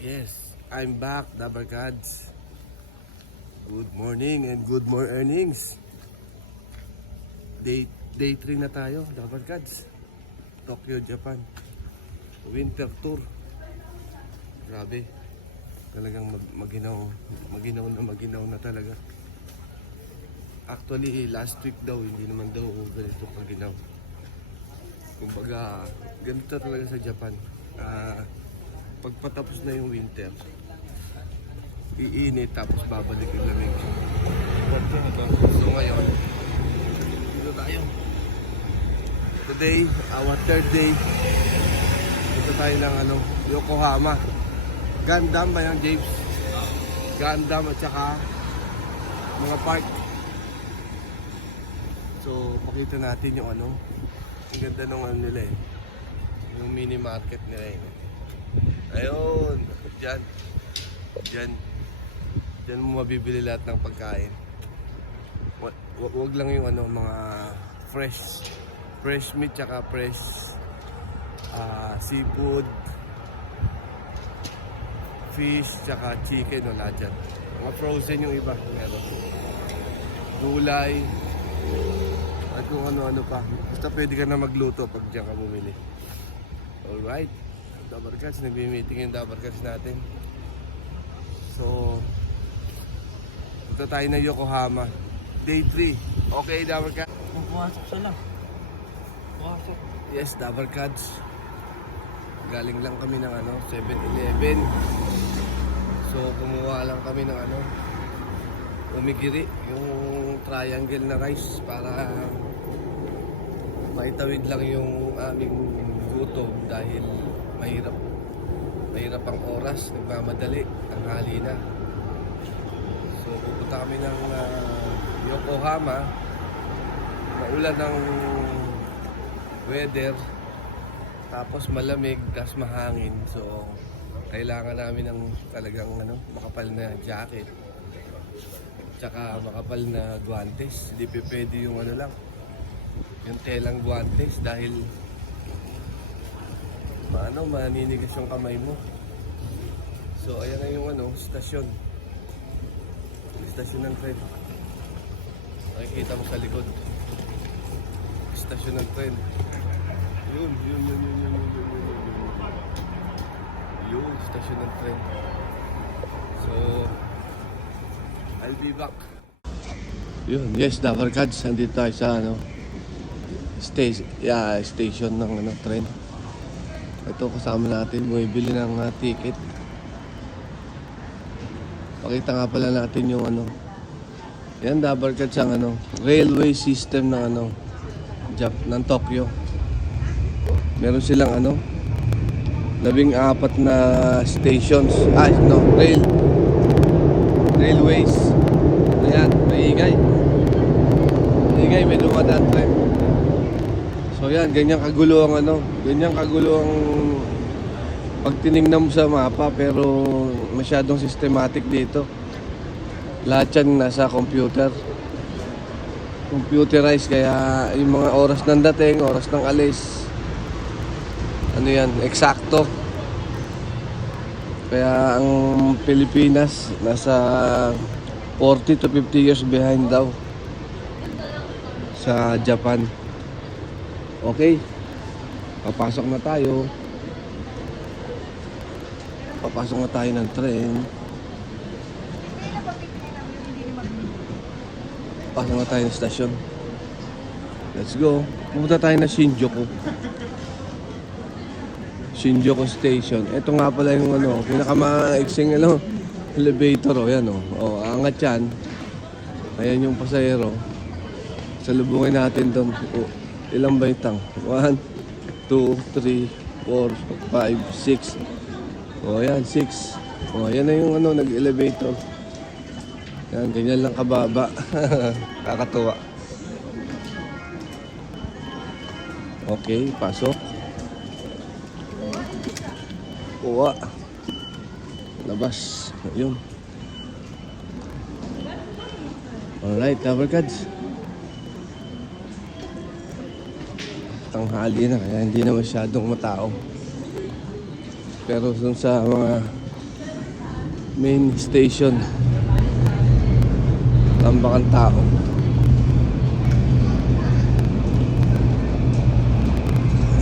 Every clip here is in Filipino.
Yes, I'm back, Dabarkads. Good morning and good more earnings. Day 3 na tayo, Dabarkads. Tokyo, Japan. Winter tour. Grabe. Talagang maginaw na talaga. Actually, last week daw, hindi naman daw ganito paginaw. Kumbaga, ganito talaga sa Japan. Pagpatapos na yung winter, iinit tapos babalik yung lamig. So ngayon, dito tayo. Today, our third day. Dito tayo ng Yokohama. Gundam ba yan, James? Gundam at saka mga park. So, pakita natin yung ang ganda nung nila eh. Yung mini market nila eh. Ayun, Diyan mo mabibili lahat ng pagkain. Wag lang yung mga fresh meat tsaka fresh seafood, fish tsaka chicken, lahat dyan. Mga frozen yung iba, meron. Gulay, at kung ano-ano pa. Basta pwede ka na magluto pag diyan ka bumili. Alright. Dabarkads, nagbi-meeting yung Dabarkads natin. So, punta tayo na Yokohama. Day 3. Okay, Dabarkads? Pumasok sila. Pumasok. Yes, Dabarkads. Galing lang kami ng 7-Eleven. So, kumuha lang kami ng umigiri. Yung triangle na rice para maitawid lang yung aming gutom dahil mahirap ang oras, nagmamadali, tanghali na. So pupunta kami ng Yokohama. Maulan ng weather, tapos malamig, tapos mahangin. So kailangan namin ng talagang makapal na jacket tsaka makapal na guantes. Hindi pwede yung yung telang guantes dahil maninigas yung kamay mo. So ayan na yung stasyon. Stasyon ng tren. Makikita mo sa likod. Stasyon ng tren. Yun. Yun, stasyon ng tren. So I'll be back. Yun, yes, Dabarkads, nandito tayo sa station ng tren. Ito kasama natin, bumibili ng ticket. Pakita nga pala natin yung yan, Dabarkads ang railway system ng ng Tokyo. Meron silang 14 na stations. Railways. Ayan, may ingay, may dumadaan tren. So yan, ganyan kagulo ang pag tinignan mo sa mapa, pero masyadong systematic dito. Lahat yan nasa computerized, kaya yung mga oras ng dating, oras ng alis, eksakto. Kaya ang Pilipinas nasa 40 to 50 years behind daw sa Japan. Okay, papasok na tayo ng tren. Pasok na tayo ng stasyon. Let's go. Pupunta tayo na Shinjuku Station. Ito nga pala yung pinakamaiksing elevator. Yan angat yan. Ayan yung pasahero. Salubungin natin doon. Ilang ba itang? 1, 2, 3, 4, 5, 6. Yan, 6. Yan na yung nag-elevator. Yan, ganyan lang kababa. Kakatuwa. Okay, pasok. Uwa. Labas. Yun. Alright, Dabarkads. Tanghali na, kaya hindi na masyadong matao. Pero dun sa mga main station. Tambak ang tao.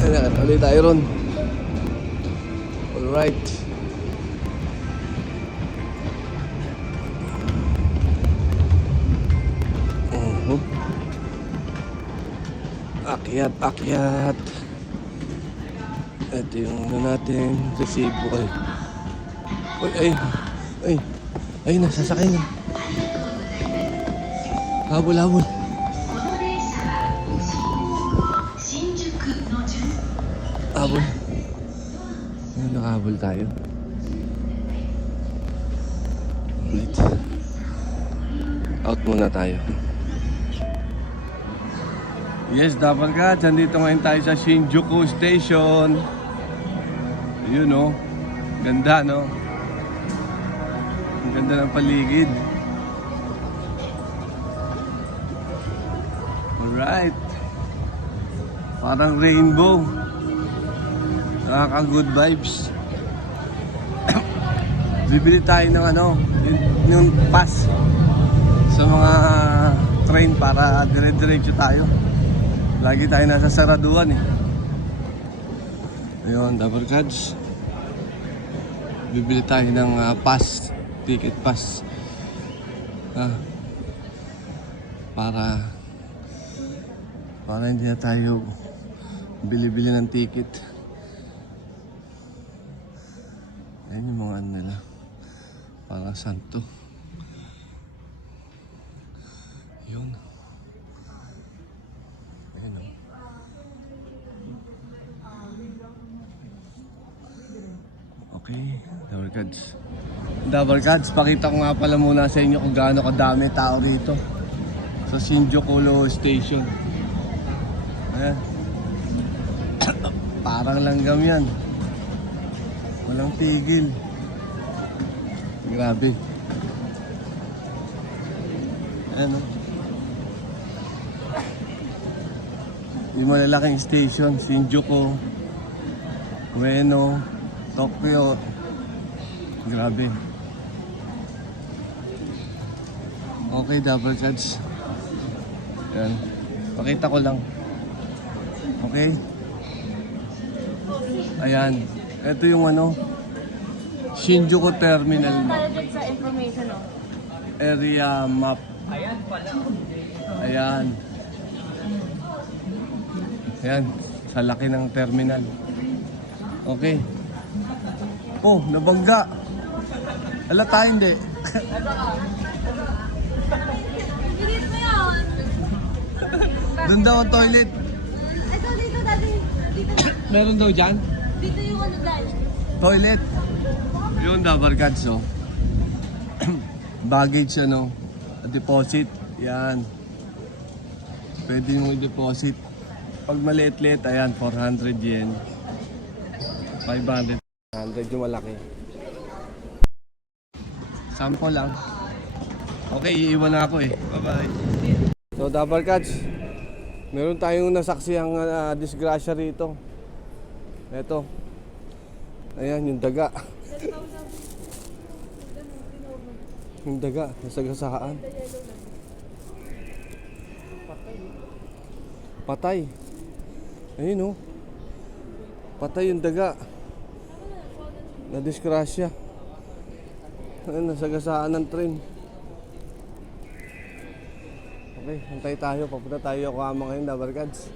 Ayan, ulit tayo ron. Alright. Akyat, akyat. Ito yung ano natin, resibo. Ay, ay, nasasakay na. Habol, habol. Habol. Ayun, nakahabol tayo. Right. Out muna tayo. Yes, dapat ka. Dito ngayon tayo sa Shinjuku Station. Ayun, no? Ganda, no? Ang ganda ng paligid. Alright. Parang rainbow. Nakaka-good vibes. Bibili tayo ng ano, yung pass sa mga train para dire-diretso tayo. Lagi tayo nasa saraduan eh. Ayun, double cards. Bibili tayo ng pass, ticket pass. Para hindi na tayo bili-bili ng ticket. Ayun yung mga ano nila. Parang santo. Yun. Ayun o. Okay, double cards. Double cards, pakita ko nga pala muna sa inyo kung gaano kadami tao dito sa Shinjuku Station. Ayan. Parang langgam yan. Walang tigil. Grabe. Ayan o. Yung malalaking station, Shinjuku, Ueno, Tokyo. Grabe. Okay, double cards. Yan. Pakita ko lang. Okay. Ayan. Ito yung ano, Shinjuku Terminal Map. Tayo dun sa information, oh. Area map. Ayan pala. Ayan. Ayan. Sa laki ng terminal. Okay. Oh, nabangga. Ala tayo hindi. Bilis mo yun! Doon daw ang toilet. Ito, dito dati. Dito na. Meron daw dyan? Dito yung ano dati. Toilet. Yung double cards, oh. Baggage, ano. Deposit. Yan. Pwede mo i-deposit. Pag maliit-liit, ayan, 400 yen. 500. 100 yung malaki. Sample lang. Okay, iiwan na ako eh. Bye-bye. So, double cards. Meron tayong nasaksiyang disgrasya rito. Ito. Ayan, yung daga. Yung daga, nasagasaan. Patay. Ayun, oh. Patay yung daga. Na-disgrasya. Ayun, nasagasaan ng train. Okay, hantay tayo. Papunta tayo Yokohama ngayon, double cards.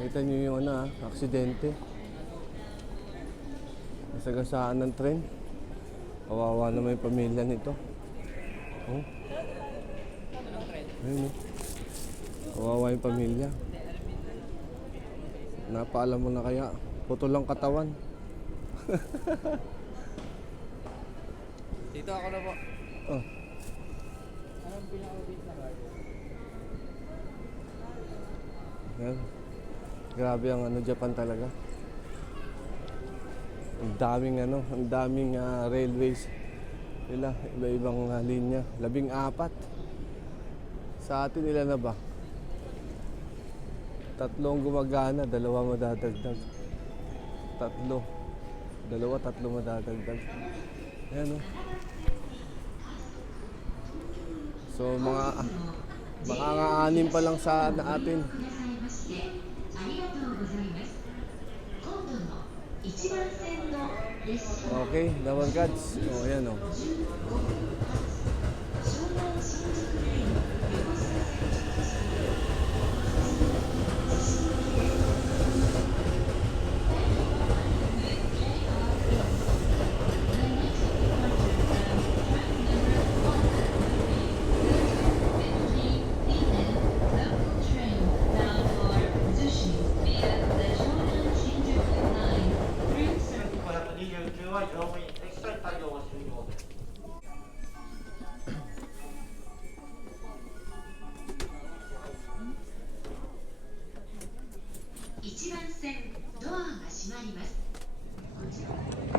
Kita nyo yung ano, aksidente. Nasagasaan ng train. Kawawa naman yung pamilya nito. Oh. Ayun, oh. Kawawa yung pamilya. Napaalam mo na kaya. Putol lang katawan. Dito ako na po. Oh. Anong pinaka-bit na card? Yan. Grabe ang ano, Japan talaga. Ang daming railways nila, iba-ibang linya. 14. Sa atin nila na ba? 3 gumagana, 2 madadagdag. 3 madadagdag. Ayan o. So mga anim pa lang sa atin. Okay, Double Gods. O, ayan o.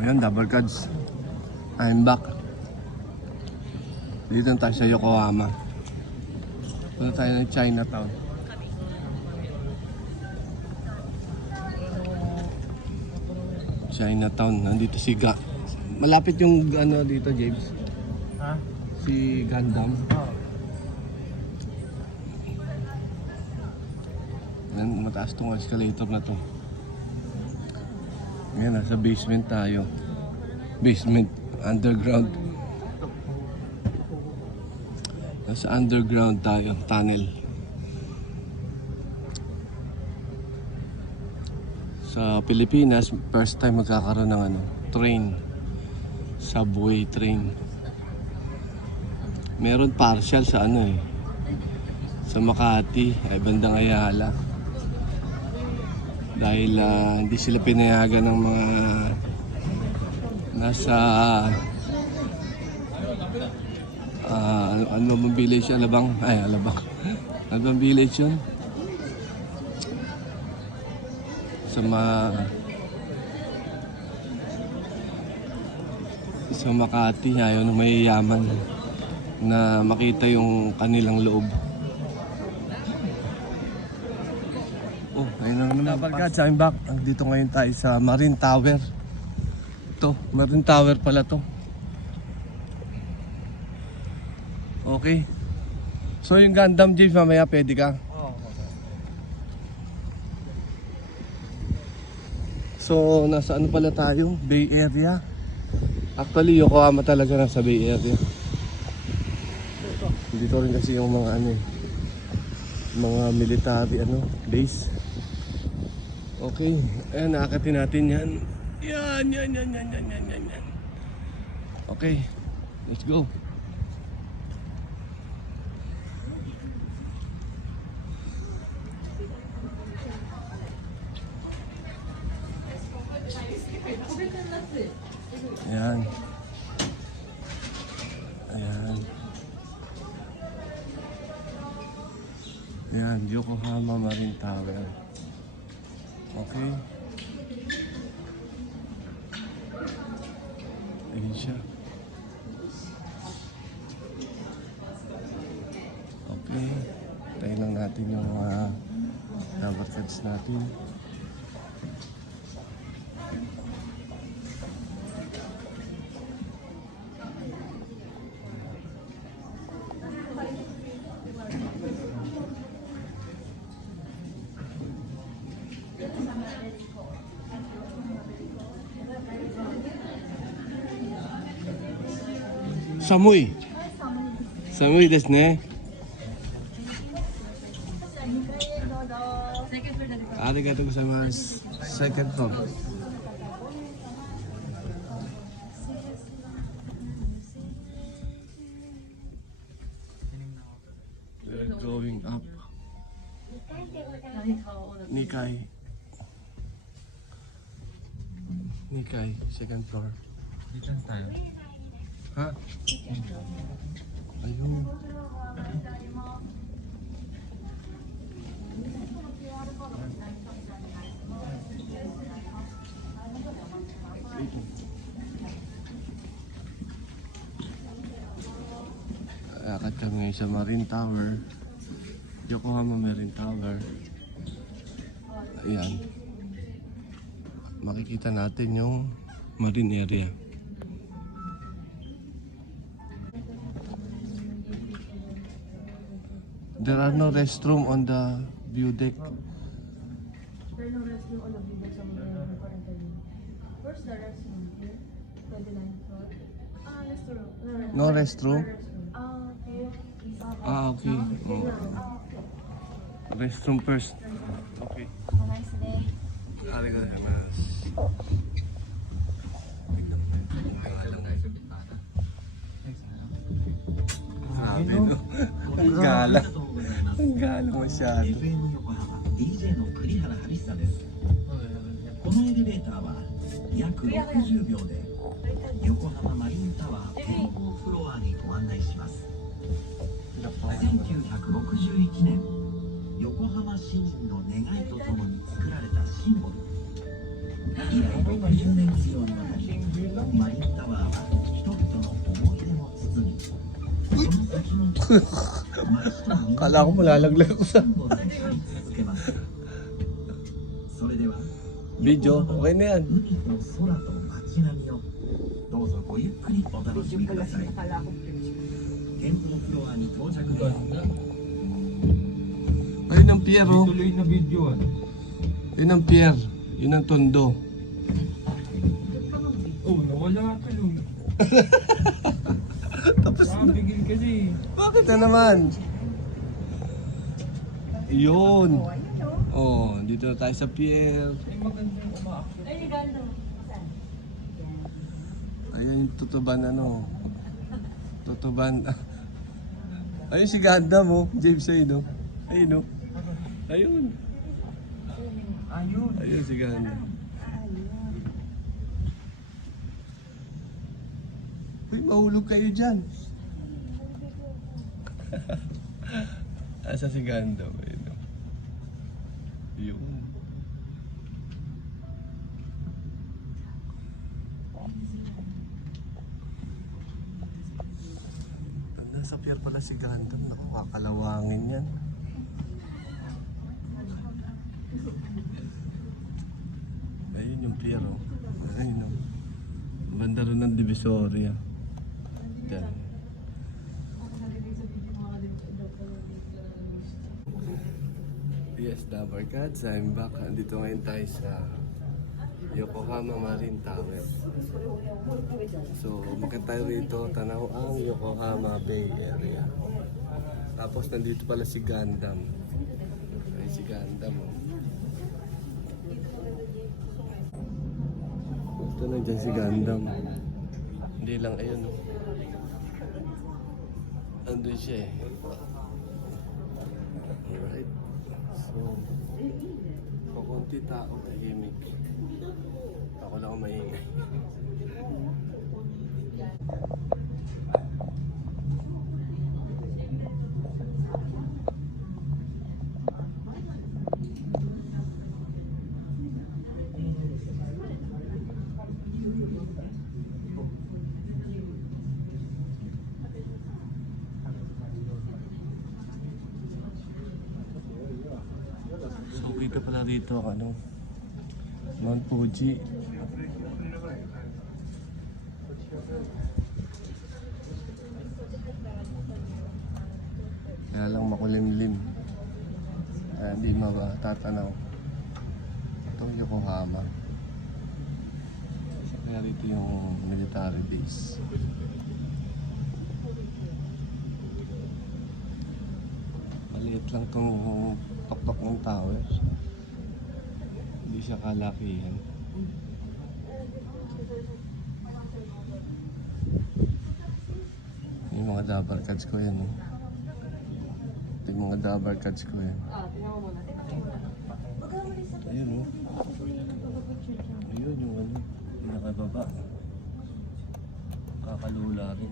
Ayan, Double Gods. I'm back. Dito na tayo sa Yokohama. Punta tayo ng Chinatown. Chinatown. Nandito si malapit yung ano dito, James. Ha? Si Gundam. Ayan, mataas tong escalator na to. Ngayon, nasa basement tayo. Basement, underground. Nasa underground tayo, tunnel. Sa Pilipinas, first time magkakaroon ng train. Subway train. Meron partial sa sa Makati, ay bandang Ayala. Dahil hindi sila pinayagan ng mga nasa ano bang village? Alabang. Ano bang village yun? Sa Makati, ayaw na mayayaman na makita yung kanilang loob. Oh, ayun na naman. Double Gods, I'm back. Dito ngayon tayo sa Marine Tower. Ito, Marine Tower pala to. Okay. So yung Gundam James, mamaya pwede ka. So nasa ano pala tayo? Bay Area. Actually Yokohama talaga nasa Bay Area. Dito rin kasi yung mga mga military base. Okay, ayan, nakakatin natin yan. Yan. Okay, let's go. Ayan. Ayan, Yokohama Marine Tower. Okay. Ayan siya. Okay. Tayo lang natin yung mga Double Gods natin. Samui desu ne. Arigatou gozaimasu. Second floor. We're going up. Nikai, second floor. Dito na tayo. Ha? Ayun. Akad kami ngayon sa Marine Tower. Yokohama Marine Tower. Ayan. Makikita natin yung marine area. There are no restroom on the view deck. There no restroom on the video sa mga quarantine. Where's the restroom? Here? 29th floor? Restroom. No restroom? Okay. Okay. Mm. Restroom first. Okay. Have a nice day. Arigatou. Grabe, no? Ang gala. Ang gala masyado. FM 横浜 DJ の栗原ハリスさんです。このエレベーターは約60秒で横浜マリンタワー展望フロアにご案内します。1961年横浜市民の願いとともに作られたシンボル。以来60年以上にわたりマリンタワーは人々の思い出を包み、その先の街と未来 Kala ko malalaglag ako sa シンボルになり続けます。それでは video. Okay na yan. 海と空と街並みをどうぞごゆっくりお楽しみください。展望フロアに到着です。 Ayun ang pier, oh. Tuloy na video, Yun ang pier. Yun ang tondo. Oh, nawala ka tuloy. Tapos na. Nakabigil kasi. Bakit na naman? Yun. Oh, dito na tayo sa pier. Ay, magandang umaak. Ay, ganda. Ayun yung tutuban ano. Tutuban. Ayun si Ganda mo. James ayun, no? Ayun, no? Ayun. Ayun. Ayun si Ganda. Uy, mahulog kayo dyan. Asa si Ganda? Ayun, no? Yun. Nasa pier pala si Ganda. Naku, kakalawangin yan. Ayun yung pier, oh. Ayun, oh. Banda rin ng Divisoria. Diyan. Yes, Dabar Cats, I'm back. Andito ngayon tayo sa Yokohama Marine Tower. So, umakit tayo rito, tanaw ang Yokohama Bay Area. Tapos nandito pala si Gundam. Ay, si Gundam, oh. Ito na dyan si Gundam. Hindi lang, ayun, oh. Andun siya, eh. Alright. So, kukunti tao, tahimik. Ako lang ang maingay. So, kita pala dito, ano, Mount Fuji. Kaya lang makulimlim. Kaya hindi matatanaw. Ito Yokohama. So, kaya rito yung military base. Maliit lang itong pakpak ng tower. Hindi siya kalakihan. Yung mga Dabar Cats ko yan. Ito yung mga Dabar Cats ko yan. Ayun, oh. Ayun yung ano. Yung nakababa. Kakalula rin.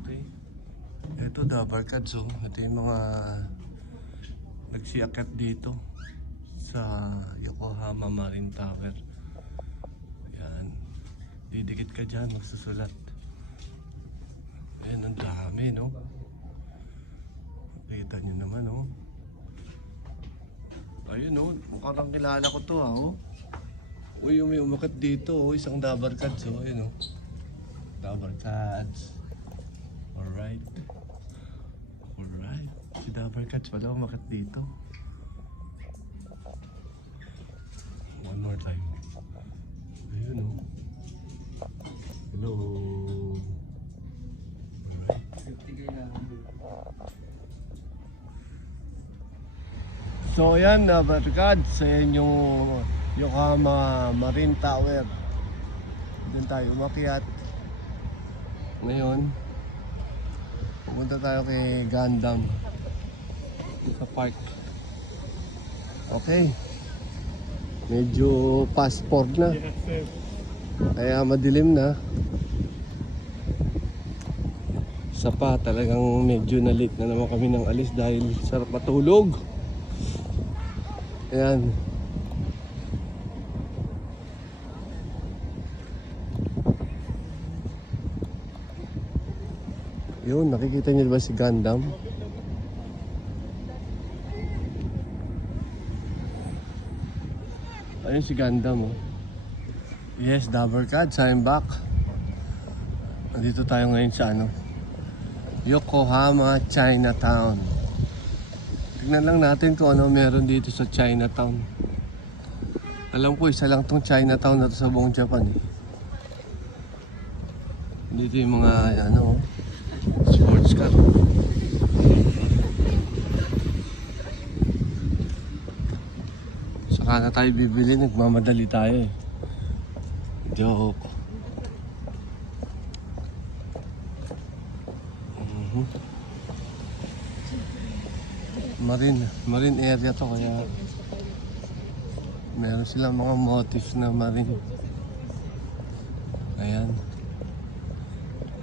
Okay. Ito Dabar Cats, oh. Ito yung mga nagsiakyat dito sa Yokohama Marine Tower. Yan. Didikit ka dyan, magsusulat. Ayan, ang dami, no? Kita nyo naman, oh. Ayun, oh. Mukhang kilala ko to, ah, oh. Uy, may umakit dito, oh. Isang Dabar Cats, oh. Ayun, oh. Dabar Cats. Alright. Alright. Si Dabber Cats pala umakit dito. One more time. Ayun o. Hello. So yan, Barkad, sa yung Yokohama Marine Tower. Doon tayo umakyat. Ngayon, pumunta tayo kay Gundam sa park. Okay. Medyo past 4 na. Kaya madilim na. Isa pa, talagang medyo na late na naman kami ng alis dahil sarap matulog. Ayan. Yun, nakikita niyo ba si Gundam? Ayun si Gundam oh. Yes, Dabber Cats, I'm back. Nandito tayo ngayon sa ano, Yokohama, Chinatown. Tignan lang natin kung ano meron dito sa Chinatown. Alam ko isa lang tong Chinatown na to sa buong Japan eh. Dito yung mga ano, sports car. Saka na tayo bibili, nagmamadali tayo eh. Joke. Marine area to kaya meron silang mga motifs na marine. Ayan.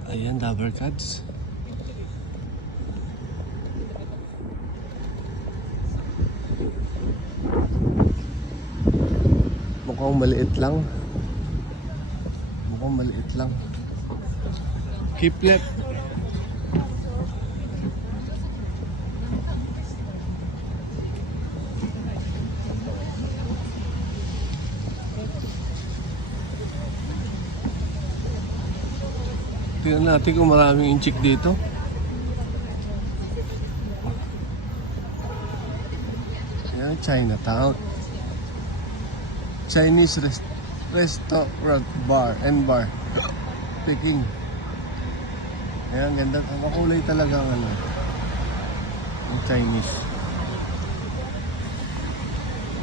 Ayan, Dabber Cats. Mukhang maliit lang. Mukhang maliit lang. Keep left. Tingnan natin kung maraming inchik dito. Ayan, Chinatown. Chinese restaurant bar and bar. Peking. Ayan, ganda. Makulay talaga ang ano. Ang Chinese.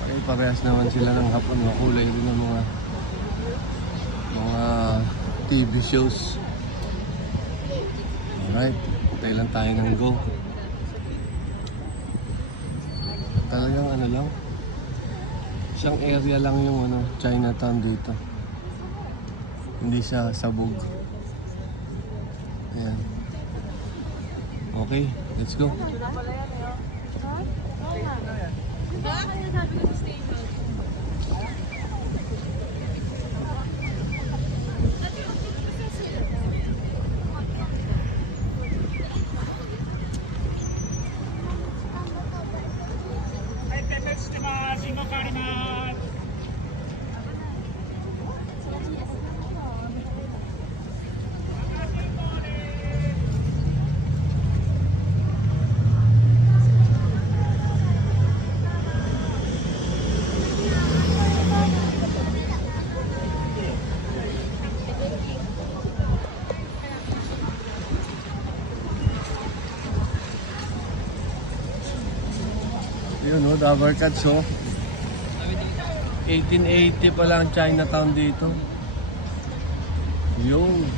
Ay, parehas naman sila ng hapon. Makulay rin ng mga TV shows. Alright, tayo lang tayo ng go. Talagang ano lang, isang area lang yung ano, Chinatown dito. Hindi siya sabog. Ayan. Okay, let's go. Yun o, Dabber Cats o. 1880 pa lang Chinatown dito. Yun.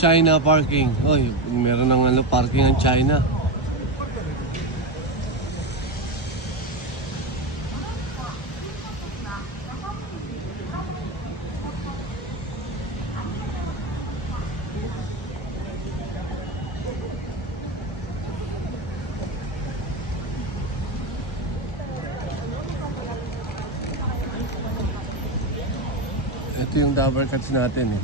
China parking. Oy, meron ng ano, parking ng China. Ito yung Dabber Cats natin eh.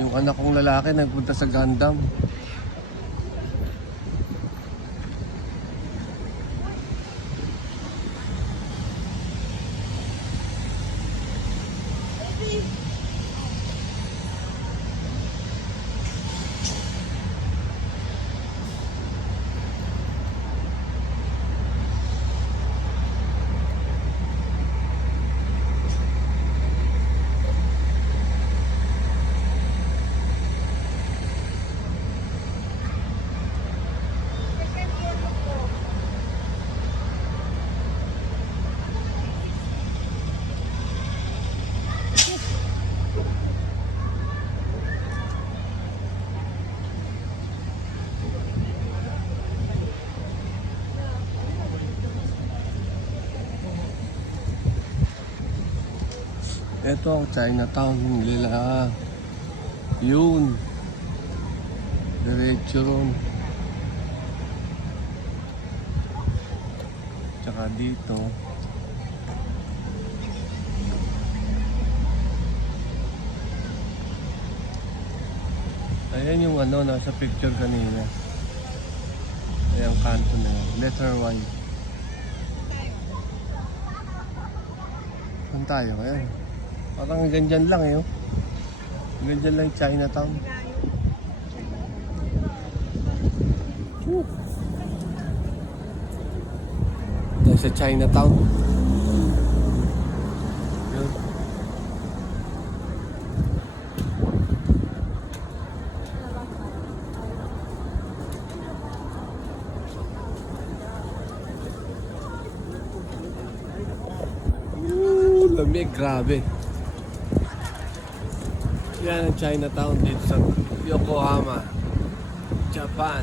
Yung anak kong lalaki nagpunta sa Gundam. Ito ang Chinatown nila. Yun. Diretso ron. Tsaka dito. Ayan yung ano, nasa picture kanina. Ayan ang kanto na yan. Letter Y. Saan tayo? Ayan. Parang ganyan lang eh. Oh. Ganyan lang yung Chinatown. Dahil sa Chinatown. Yun. Lamig, grabe. Yan ang Chinatown dito sa Yokohama, Japan.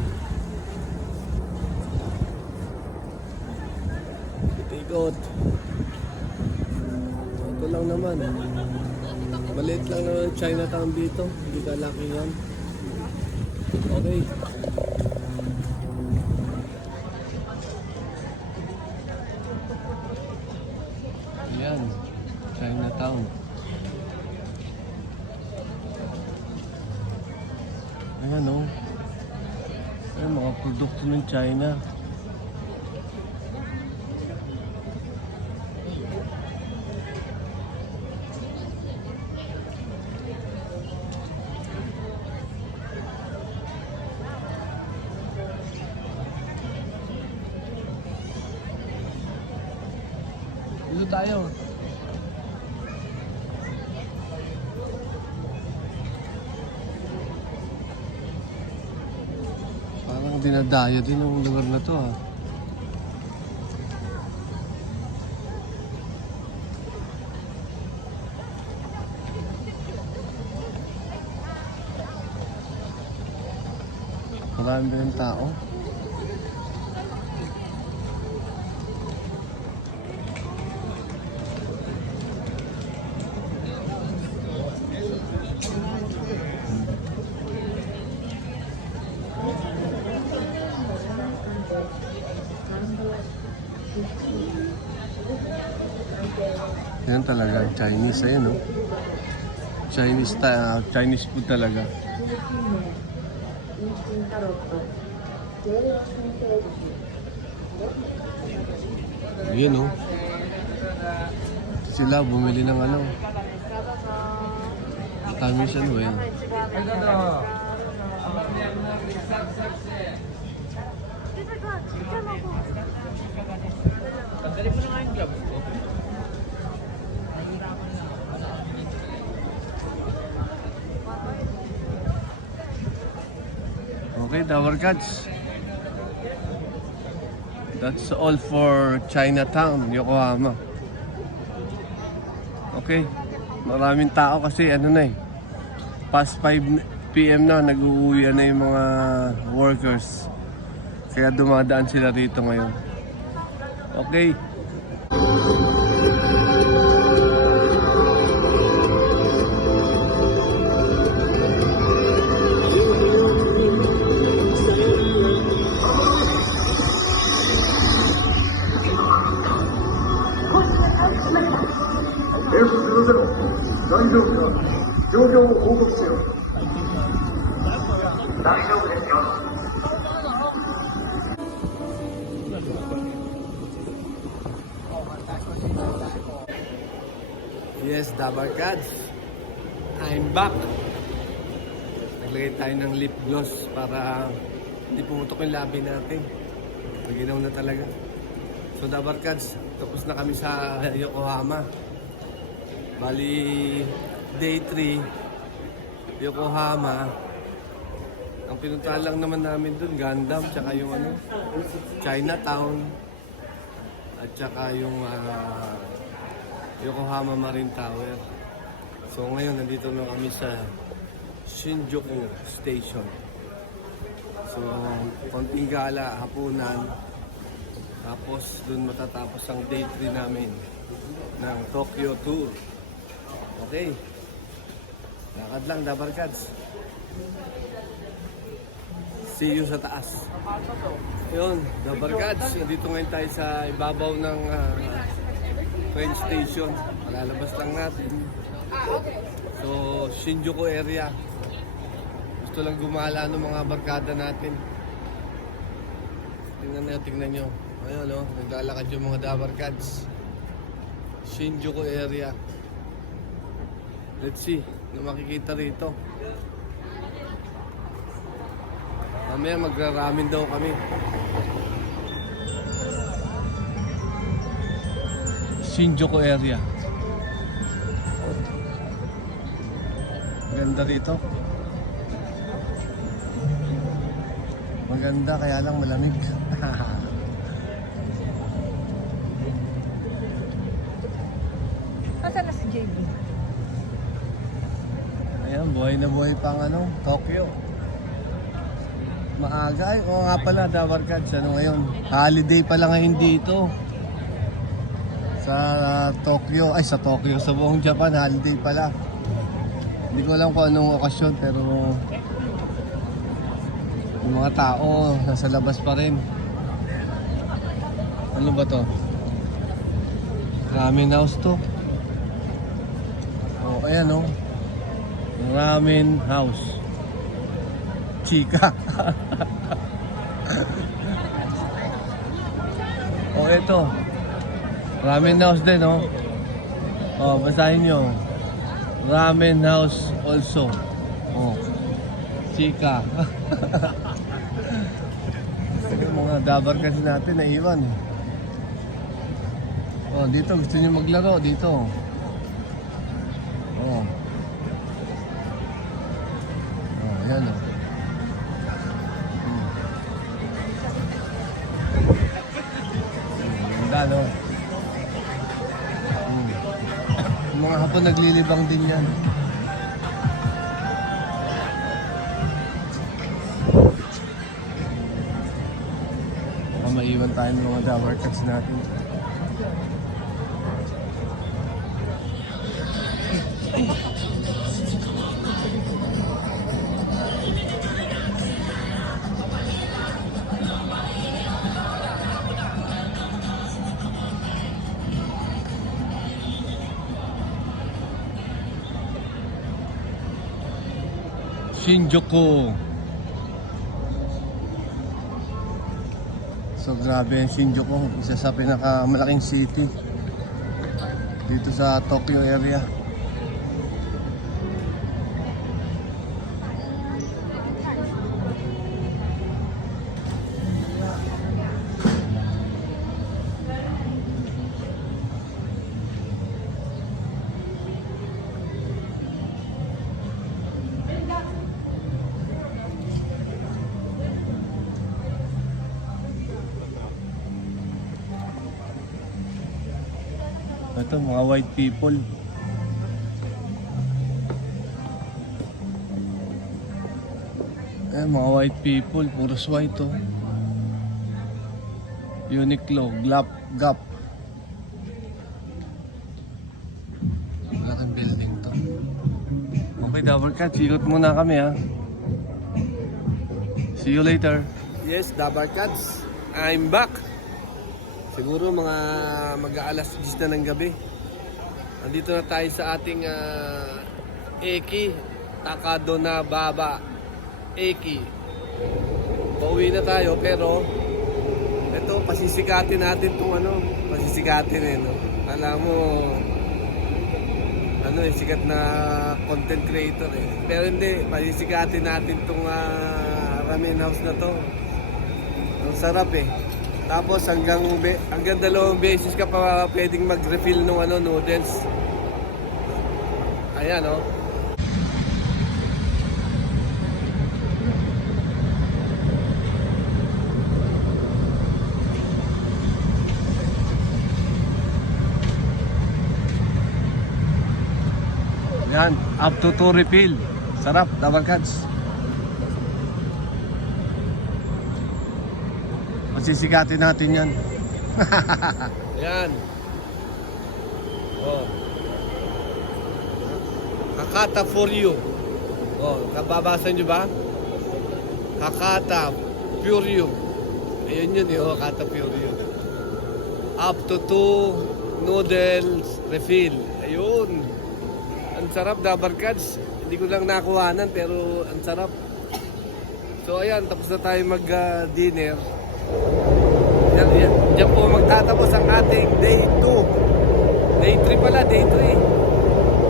Ikot. Ito lang naman. Maliit lang naman ang Chinatown dito. Hindi ka laki yan. Okay. Ayan. Chinatown. Ayan o. Ayan mga produkto ng China. Dito tayo. Parang dinadaya din ang lugar na to ah. Marami din tao. Yan talaga, Chinese ayun no. Chinese food talaga. Yan no. Sila bumili ng ano. Tamis ano ba yan? Okay, Tower Cats. That's all for Chinatown, Yokohama. Okay, maraming tao kasi ano na eh. Past 5 PM na, nag-uuwi na yung mga workers. Kaya dumadaan sila rito ngayon. Okay. Yes, Tower Cats. I'm back. Naglagay tayo ng lip gloss para hindi pumutok yung labi natin. Maginaw na talaga. So Tower Cats, tapos na kami sa Yokohama. Bali, day 3, Yokohama. Ang pinuntahan lang naman namin dun, Gundam, tsaka yung ano, Chinatown, at tsaka yung Yokohama Marine Tower. So ngayon, nandito na kami sa Shinjuku Station. So, konting gala, hapunan. Tapos, dun matatapos ang day 3 namin ng Tokyo Tour. Okay. Lakad lang, Dabarkads. See you sa taas. Yun, Dabarkads. Nandito ngayon tayo sa ibabaw ng train station. Malalabas lang natin. So, Shinjuku area. Gusto lang gumala ng mga barkada natin. Tingnan nyo. Ayun, no? Naglalakad yung mga Dabarkads. Shinjuku area. Let's see, ano makikita rito. Mamaya magraramin daw kami. Shinjuku area. Ganda rito. Maganda kaya lang malamig. Asan na si JB? Ayan, buhay na buhay pang Tokyo. Maaga. Ay, oo nga pala, Dabarkads. Ano ngayon? Holiday pala ngayon dito. Sa Tokyo. Ay, sa Tokyo. Sa buong Japan, holiday pala. Hindi ko alam kung anong okasyon, pero yung mga tao nasa labas pa rin. Ano ba to? Ramen house to. Oh, ayan oh. Ramen house. Chika. Oh, ito. Ramen house din, oh. Oh, basahin nyo. Ramen house also. Oh. Chika. Yung mga Dabarkads natin naiwan. Oh, dito gusto niyo maglaro dito. Oh. Oh, ayan oh. Ganda, no? Yung mga hapon naglilibang din yan. Baka maiwan tayo ng mga Dabarkads natin. Shinjuku. So grabe yung Shinjuku, isa sa pinakamalaking city dito sa Tokyo area. Ito, mga white people. Eh, mga white people, puros white oh. Uniqlo, Gap. Malaking building to. Okay, Dabarkads, ikot muna kami ha. See you later. Yes, Dabarkads, I'm back. Siguro mga mag-aalas 10 na ng gabi. Andito na tayo sa ating Eki Takadona Baba Eki. Pauwi na tayo pero ito pasisikatin natin itong pasisikatin no. Alam mo sikat na content creator eh. Pero hindi, pasisikatin natin itong ramen house na to. Ang sarap eh. Tapos hanggang 2 beses ka pa pwedeng mag-refill ng noodles. Ayan oh. Yan, up to 2 refill. Sarap, Dabarkads. Masisikatin natin yan. Ayan. Oh. Hakata for you. Oh, kababasa nyo ba? Hakata for you. Ayun yun yung Hakata for you. Up to 2 noodles refill. Ayun. Ang sarap, Dabarkads. Hindi ko lang nakuhanan pero ang sarap. So ayan, tapos na tayo mag-dinner. Diyan po magtatapos ang ating day 2. Day 3 pala, day 3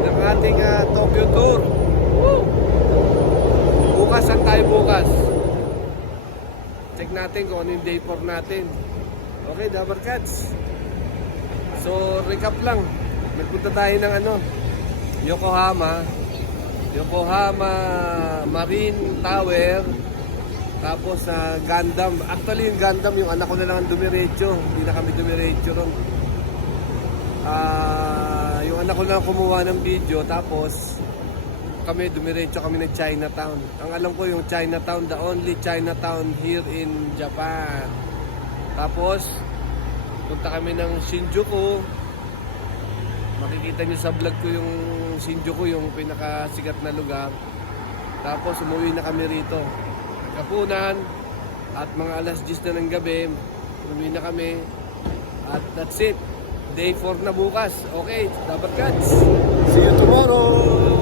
ng ating Tokyo Tour. Woo! Bukas saan tayo bukas? Check natin kung ano yung day 4 natin. Okay, Dabarkads. So, recap lang. Nagpunta tayo ng Yokohama Marine Tower. Tapos Gundam. Actually yung Gundam, yung anak ko na lang ang dumiretso. Hindi na kami dumiretso ron. Yung anak ko lang kumuha ng video. Tapos kami dumiretso kami ng Chinatown. Ang alam ko yung Chinatown, the only Chinatown here in Japan. Tapos punta kami ng Shinjuku. Makikita nyo sa vlog ko yung Shinjuku, yung pinakasikat na lugar. Tapos umuwi na kami rito Kapunan at mga alas 10 na ng gabi umuwi na kami at that's it. Day 4 na bukas. Okay, Dabarkads. See you tomorrow.